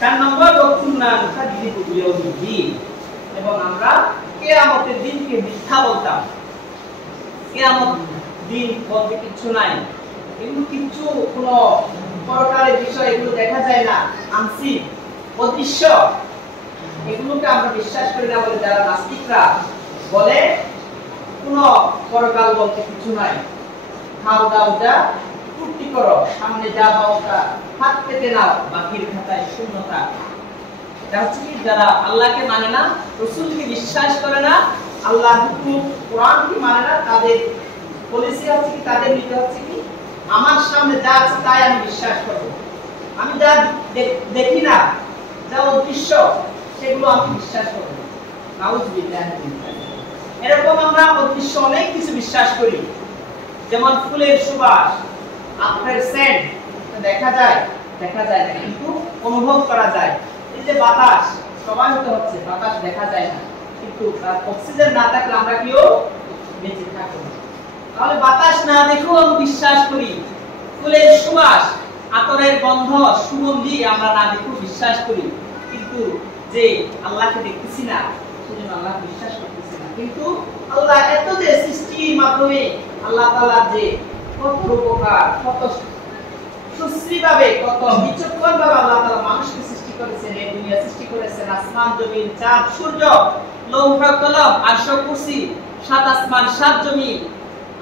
4 নম্বর ওয়াকুন্না নুকাযযিবু বিয়াউমিদ্দিন, এবং আমরা কিয়ামতের দিনকে মিথ্যা বলতাম। কিয়ামত দিন বলতে কিছু নাই, এগুলো কিছু কোনো পরকালের বিষয়, এগুলো দেখা যায় না, আংশিক অদৃশ্য, এগুলোকে আমরা বিশ্বাস করি না বলে যারা নাস্তিকরা বলে কোনো পরকাল বলতে কিছু নাই, খাও দাও যা ফুর্তি করো, সামনে যা পাও তা হাত পেতে নাও, বাকির খাতায় শূন্যতা। এটা হচ্ছে কি যারা আল্লাহকে মানে না, রাসূলকে বিশ্বাস করে না, আল্লাহর হুকুম কোরআনকে মানে না, তাদের পলিসি হচ্ছে কি, তাদের নীতি হচ্ছে কি, আমার সামনে যা আছে তাই আমি বিশ্বাস করব, আমি যা দেখি না, যা অদৃশ্য সেগুলো আমি বিশ্বাস করব। নাউযুবিল্লাহ। এরকম আমরা অদৃশ্য অনেক কিছু বিশ্বাস করি, যেমন ফুলের সুবাস, আতরের সেন্ট, দেখা যায় না কিন্তু অনুভব করা যায়। এই যে বাতাস, প্রবাহিত হচ্ছে, বাতাস দেখা যায় না কিন্তু তার অক্সিজেন না থাকলে আমরা কেউ বেঁচে থাকবো না। তাহলে বাতাস না দেখেও আমি বিশ্বাস করি, ফুলের সুবাস, আতরের গন্ধ, সুগন্ধি আমরা না দেখেও বিশ্বাস করি, কিন্তু যে আল্লাহকে দেখতেছি না সেজন্য আল্লাহ বিশ্বাস করতেছি না। কিন্তু আল্লাহ এত যে সৃষ্টির মাধ্যমে আল্লাহ তাআলা যে কত উপকার, কত সুশ্রীভাবে, কত বিচক্ষণভাবে আল্লাহ তাআলা মানুষকে সৃষ্টি করেছেন, এই দুনিয়া সৃষ্টি করেছেন, আসমান জমিন, চাঁদ সূর্য, লৌহ কলম, আরশ কুরসি, 7 আসমান 7 জমিন,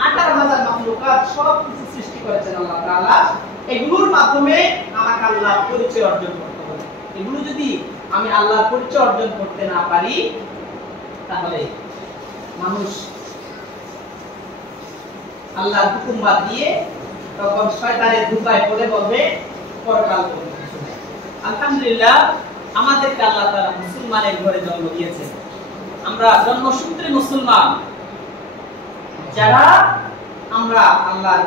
18,000 মাখলুকাত, সব কিছু সৃষ্টি করেছেন আল্লাহ তাআলা। এগুলোর মাধ্যমে আমাকে আল্লাহর পরিচয় অর্জন করতে হবে। এগুলো যদি আমি আল্লাহর পরিচয় অর্জন করতে না পারি, তাহলে মানুষ আল্লাহর হুকুম বাদ দিয়ে তখন শয়তানের ধোঁকায় পড়ে বলবে পরকাল বলতে কিছু নেই। আলহামদুলিল্লাহ, আমাদেরকে আল্লাহ তাআলা মুসলমানের ঘরে জন্ম দিয়েছেন। আমরা জন্মসূত্রে মুসলমান, যারা আমরা আল্লাহর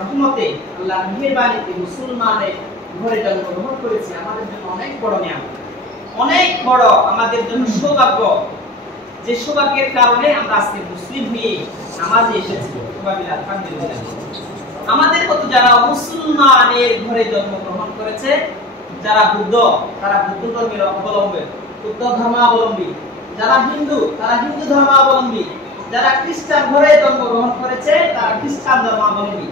রহমতে, আল্লাহর মেহেরবানিতে মুসলমানের ঘরে জন্মগ্রহণ করেছি, আমাদের জন্য অনেক বড় নিয়ামত, অনেক বড় আমাদের জন্য সৌভাগ্য, যে সৌভাগ্যের কারণে আমরা আজকে মুসলিম হয়ে নামাজে এসেছি। আলহামদুলিল্লাহ। আমাদের মতো যারা মুসলমানের ঘরে জন্মগ্রহণ করেছে, যারা বুদ্ধ, তারা বুদ্ধ ধর্মের অবলম্বী, বুদ্ধ ধর্মাবলম্বী, যারা হিন্দু, তারা হিন্দু ধর্মাবলম্বী, যারা খ্রিস্টান ঘরে জন্মগ্রহণ করেছে, তারা খ্রিস্টান ধর্মাবলম্বী।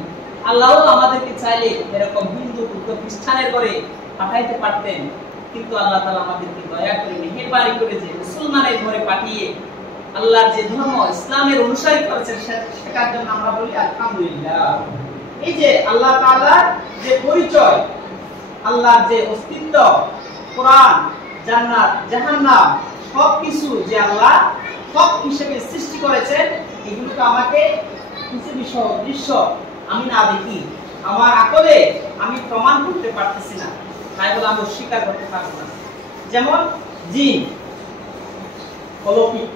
আল্লাহও আমাদেরকে চাইলে এরকম হিন্দু, বুদ্ধ, খ্রিস্টানের ঘরে পাঠাইতে পারতেন, কিন্তু আল্লাহ তাআলা আমাদেরকে দয়া করে, মেহেরবানি করে যে মুসলমানের ঘরে পাঠিয়ে আল্লাহর যে ধর্ম ইসলামের অনুসারী করেছেন, সেটার জন্য আমরা বলি আলহামদুলিল্লাহ। এই যে আল্লাহ তাআলার যে পরিচয়, আল্লাহর যে অস্তিত্ব, কোরআন, জান্নাত, জাহান্নাম, সবকিছু যে আল্লাহ সব হিসেবে সৃষ্টি করেছেন, এগুলোকে আমাকে কিছু বিষয় দৃশ্য আমি না দেখি, আমার আকলে আমি প্রমাণ করতে পারতেছি না, তাই বলে আমি অস্বীকার করতে পারবো না। যেমন জিন, অলৌকিক,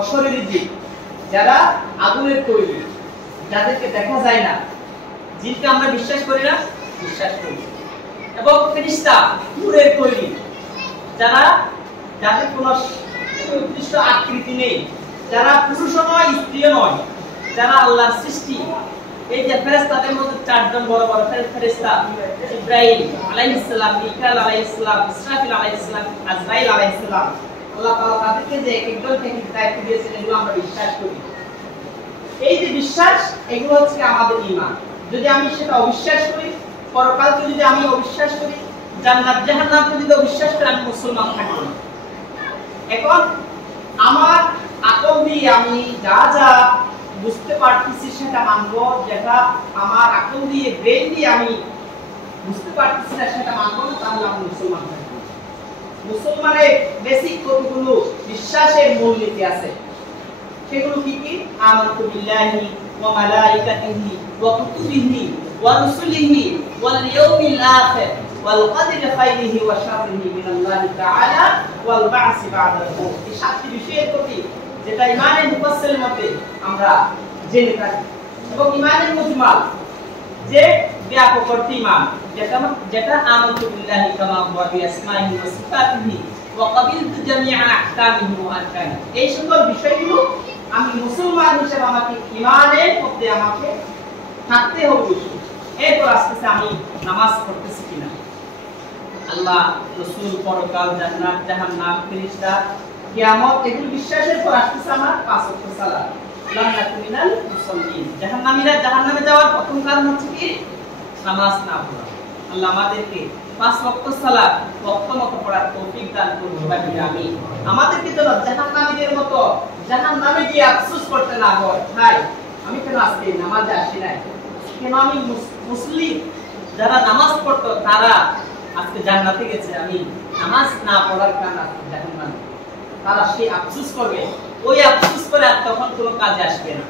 অশরীরী জীব, যারা আগুনের তৈরি, যাদেরকে দেখা যায় না, জিনকে আমরা বিশ্বাস করি না? বিশ্বাস করি। এবং ফেরেশতা, নূরের তৈরি, যারা, যাদের কোনো সুনির্দিষ্ট আকৃতি নেই, যারা পুরুষ নয়, স্ত্রী নয়, যারা আল্লাহর সৃষ্টি। এই যে ফেরেশতাদের মধ্যে 4 জন বড় বড় ফেরেশতা, ইব্রাহিম আলাইহিস সালাম, মিকাইল আলাইহিস সালাম, ইসরাফিল আলাইহিস সালাম, আজরাইল আলাইহিস সালাম, আল্লাহ তাআলা তাদেরকে যে একজনকে দায়িত্ব দিয়েছেন, এগুলো আমরা বিশ্বাস করি। এই যে বিশ্বাস, এগুলো হচ্ছে আমাদের ঈমান। যদি আমি সেটা অবিশ্বাস করি, পরকালকে যদি আমি অবিশ্বাস করি, জান্নাত জাহান্নামকে যদি অবিশ্বাস করি, আমি মুসলমান থাকব না। এখন আমার আকল দিয়ে আমি যা যা বুঝতে পারতেছি সেটা মানবো, যেটা আমার আকল দিয়ে, ব্রেন দিয়ে আমি বুঝতে পারতেছি না সেটা মানবো না, তাহলে আমি মুসলমান থাকব। মুসলমানের বেসিক কতগুলো বিশ্বাসের মূলনীতি আছে, সেগুলো কি কি? আমানতু বিল্লাহি ওয়া মালাইকাতিহি ওয়া কুতুবিহি ওয়া রুসুলিহি ওয়াল ইয়াউমিল আখির ওয়াল কদরি খাইরিহি ওয়া শাররিহি মিনাল্লাহি তাআলা ওয়াল বা'সি বা'দাল মউত। এই 7টি বিষয়ের প্রতি যেটা ঈমানের মুফাসসিলের মধ্যে আমরা জেনে থাকি, এবং ঈমানের মুজমাল যে ব্যাপক অর্থে ঈমান, যেটা আমানতু বিল্লাহি কামা হুয়া বিআসমাইহি ওয়া সিফাতিহি ওয়া ক্বাবিলতু জামিআ আহকামিহি ওয়া আরকানিহি। এই সকল বিষয়গুলো আমি মুসলমান হিসেবে আমাকে ঈমানের মধ্যে আমাকে থাকতে হবে। এরপর আস্তে আস্তে আমি নামাজ পড়তেছি কিনা, আল্লাহ, রাসূল, পরকাল, জান্নাত, জাহান্নাম, ফেরেশতা, কিয়ামত এগুলো বিশ্বাসের পর আসতেছে আমার পাঁচ ওয়াক্ত সালাত। লাম নাকুন মিনাল মুসাল্লিন। জাহান্নামীরা জাহান্নামে যাওয়ার প্রথম কারণ হচ্ছে কি? নামাজ না পড়া। আল্লাহ আমাদেরকে পাঁচ ওয়াক্ত সালাত ওয়াক্ত মতো পড়ার তৌফিক দান করুন আমি। আমাদেরকে যেন জাহান্নামীদের মতো জাহান্নামে গিয়ে আফসোস করতে না হয়, ভাই আমি কেন আজকে নামাজে আসি নাই, কেন আমি মুসলিম যারা নামাজ পড়তো তারা আজকে জান্নাতে গেছে, আমি নামাজ না পড়ার কারণে আজকে জাহান্নামে। তারা সেই আফসোস করবে, ওই আফসোস করে আর তখন কোনো কাজে আসবে না,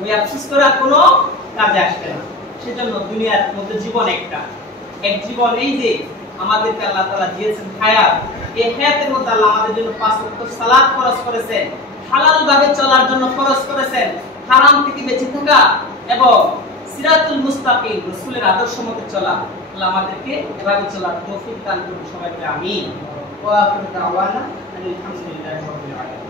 ওই আফসোস করে আর কোনো কাজে আসবে না। সেজন্য দুনিয়ার মধ্যে জীবন একটা, এক জীবন, এই যে আমাদেরকে আল্লাহ তাআলা দিয়েছেন হায়াত, এই হায়াতের মধ্যে আল্লাহ আমাদের জন্য পাঁচ ওয়াক্ত সালাত ফরজ করেছেন, হালাল ভাবে চলার জন্য ফরজ করেছেন, হারাম থেকে বেঁচে থাকা এবং সিরাতুল মুস্তাকিম রাসূলের আদর্শ মতে চলা। আল্লাহ আমাদেরকে এভাবে চলার তৌফিক দান করুন সবাইকে, আমিন। ওয়া আখিরু দাওয়ানা আলহামদুলিল্লাহি রাব্বিল আলামিন।